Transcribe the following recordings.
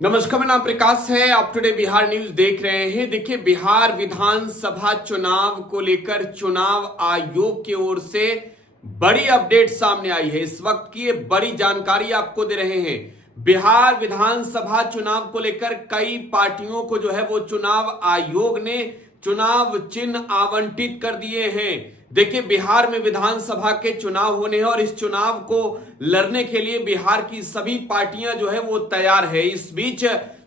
नमस्कार, मेरा नाम प्रकाश है। आप टुडे बिहार न्यूज देख रहे हैं। देखिए, बिहार विधानसभा चुनाव को लेकर चुनाव आयोग की ओर से बड़ी अपडेट सामने आई है। इस वक्त की ये बड़ी जानकारी आपको दे रहे हैं। बिहार विधानसभा चुनाव को लेकर कई पार्टियों को जो है वो चुनाव आयोग ने चुनाव चिन्ह आवंटित कर दिए हैं। देखिए, बिहार में विधानसभा के चुनाव होने हैं और इस चुनाव को लड़ने के लिए बिहार की सभी पार्टियां जो है वो तैयार है। इस बीच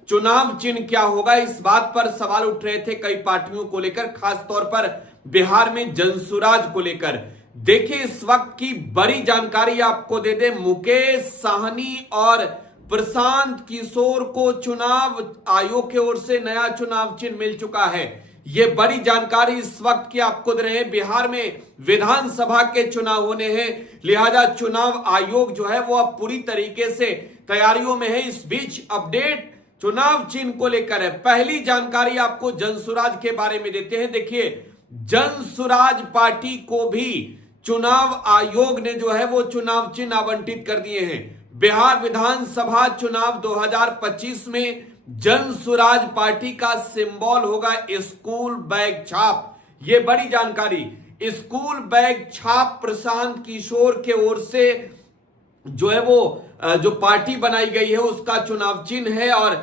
चुनाव चिन्ह क्या होगा, इस बात पर सवाल उठ रहे थे कई पार्टियों को लेकर, खास तौर पर बिहार में जनसुराज को लेकर। देखिए, इस वक्त की बड़ी जानकारी आपको दे दे। मुकेश साहनी और प्रशांत किशोर को चुनाव आयोग की ओर से नया चुनाव चिन्ह मिल चुका है। यह बड़ी जानकारी इस वक्त की आपको दे रहे हैं। बिहार में विधानसभा के चुनाव होने हैं, लिहाजा चुनाव आयोग जो है वो अब पूरी तरीके से तैयारियों में है। इस बीच अपडेट चुनाव चिन्ह को लेकर है। पहली जानकारी आपको जनसुराज के बारे में देते हैं। देखिए, जनसुराज पार्टी को भी चुनाव आयोग ने जो है वो चुनाव चिन्ह आवंटित कर दिए हैं। बिहार विधानसभा चुनाव 2025 में जनसुराज पार्टी का सिंबल होगा स्कूल बैग छाप। यह बड़ी जानकारी। स्कूल बैग छाप प्रशांत किशोर के ओर से जो है वो जो पार्टी बनाई गई है उसका चुनाव चिन्ह है। और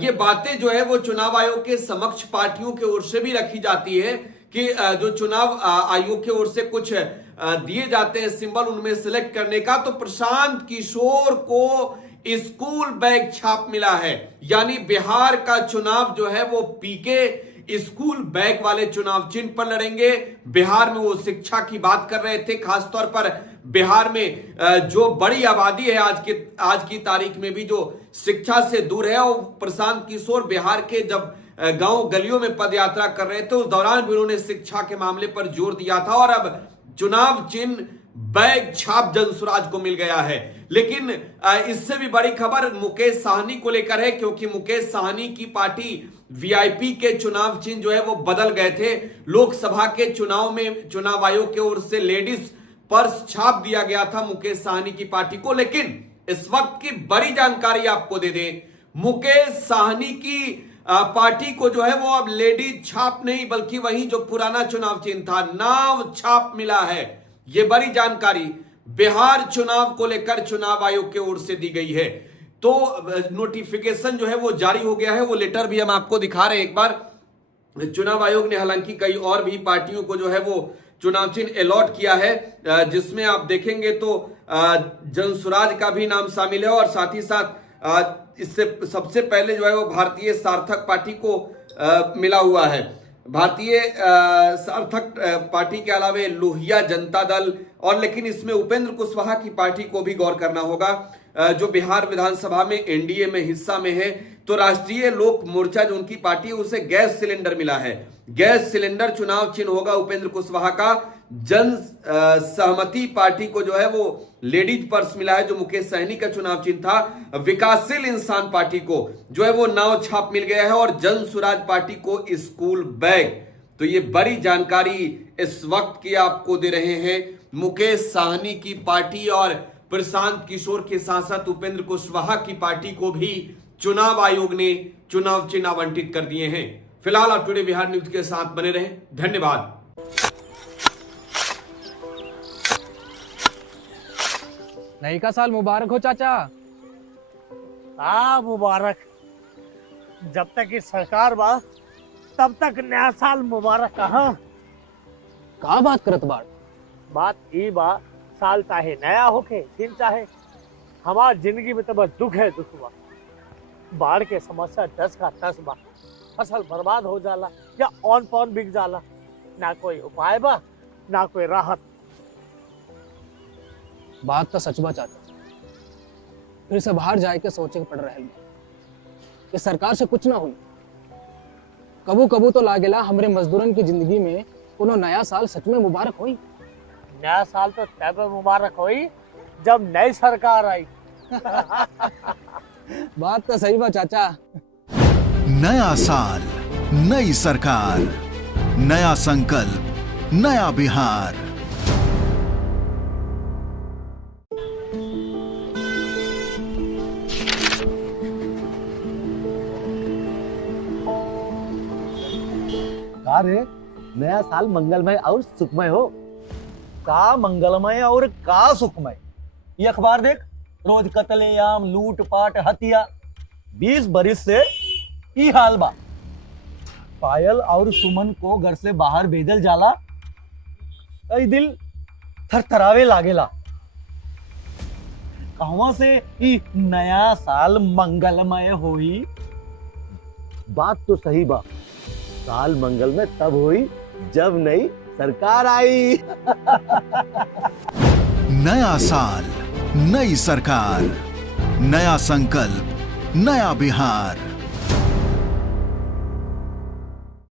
ये बातें जो है वो चुनाव आयोग के समक्ष पार्टियों की ओर से भी रखी जाती है कि जो चुनाव आयोग की ओर से कुछ दिए जाते हैं सिंबल, उनमें सिलेक्ट करने का, तो प्रशांत किशोर को स्कूल बैग छाप मिला है। यानी बिहार का चुनाव जो है वो पीके स्कूल बैग वाले चुनाव चिन्ह पर लड़ेंगे। बिहार में वो शिक्षा की बात कर रहे थे, खासतौर पर बिहार में जो बड़ी आबादी है आज की तारीख में भी जो शिक्षा से दूर है। और प्रशांत किशोर बिहार के जब गांव गलियों में पदयात्रा कर रहे थे उस दौरान भी उन्होंने शिक्षा के मामले पर जोर दिया था। और अब चुनाव चिन्ह बैग छाप जनसुराज को मिल गया है। लेकिन इससे भी बड़ी खबर मुकेश साहनी को लेकर है, क्योंकि मुकेश साहनी की पार्टी वीआईपी के चुनाव चिन्ह जो है वो बदल गए थे। लोकसभा के चुनाव में चुनाव आयोग की ओर से लेडीज पर्स छाप दिया गया था मुकेश साहनी की पार्टी को। लेकिन इस वक्त की बड़ी जानकारी आपको दे दें, मुकेश साहनी की पार्टी को जो है वो अब लेडीज छाप नहीं बल्कि वही जो पुराना चुनाव चिन्ह था नाव छाप मिला है। यह बड़ी जानकारी बिहार चुनाव को लेकर चुनाव आयोग की ओर से दी गई है। तो नोटिफिकेशन जो है वो जारी हो गया है। वो लेटर भी हम आपको दिखा रहे हैं एक बार। चुनाव आयोग ने हालांकि कई और भी पार्टियों को जो है वो चुनाव चिन्ह अलॉट किया है, जिसमें आप देखेंगे तो जनसुराज का भी नाम शामिल है। और साथ ही साथ इससे सबसे पहले जो है वो भारतीय सार्थक पार्टी को मिला हुआ है। भारतीय सार्थक पार्टी के अलावा लोहिया जनता दल, और लेकिन इसमें उपेंद्र कुशवाहा की पार्टी को भी गौर करना होगा जो बिहार विधानसभा में एनडीए में हिस्सा में है। तो राष्ट्रीय लोक मोर्चा जो उनकी पार्टी है उसे गैस सिलेंडर मिला है। गैस सिलेंडर चुनाव चिन्ह होगा उपेंद्र कुशवाहा का। जन सहमति पार्टी को जो है वो लेडीज पर्स मिला है जो मुकेश सहनी का चुनाव चिन्ह था। विकासशील इंसान पार्टी को जो है वो नाव छाप मिल गया है और जनसुराज पार्टी को स्कूल बैग। तो ये बड़ी जानकारी इस वक्त की आपको दे रहे हैं। मुकेश साहनी की पार्टी और प्रशांत किशोर के साथ साथ उपेंद्र कुशवाहा की पार्टी को भी चुनाव आयोग ने चुनाव चिन्ह आवंटित कर दिए हैं। फिलहाल आप टुडे बिहार न्यूज के साथ बने रहें। धन्यवाद। नई का साल मुबारक हो चाचा। मुबारक। जब तक इस सरकार बा तब तक नया साल मुबारक। का बात करत बात ई बा, साल चाहे नया होके दिन चाहे, हमार जिंदगी में तो बस दुख है, दुख बा। बाढ़ के समस्या 10 का 10 बा। फसल बर्बाद हो जाला या ऑन पॉन बिक जाला, ना कोई उपाय बा ना कोई राहत। बात तो सच बा चाचा, फिर से बाहर जाए के सोचे पड़ रहा है कि सरकार से कुछ ना हुई। कबू कबू तो लागेला हमरे मजदूरन की जिंदगी में कोनो नया साल सच में मुबारक हुई। नया साल तो तब मुबारक हुई जब नई सरकार आई। बात तो सही बा चाचा। नया साल, नई सरकार, नया संकल्प, नया बिहार। का रे, नया साल मंगलमय और सुखमय हो। का मंगलमय और का सुखमय। ये अखबार देख, रोज कत्लेआम, लूट पाट, हत्या। 20 बरिस से ई हाल बा। पायल और सुमन को घर से बाहर भेजल जाला, कई दिल थरथरावे लागेला। कहवा से ई नया साल मंगलमय होई। बात तो सही बा, साल मंगलमय तब हुई जब नई सरकार आई। नया साल, नई सरकार, नया संकल्प, नया बिहार।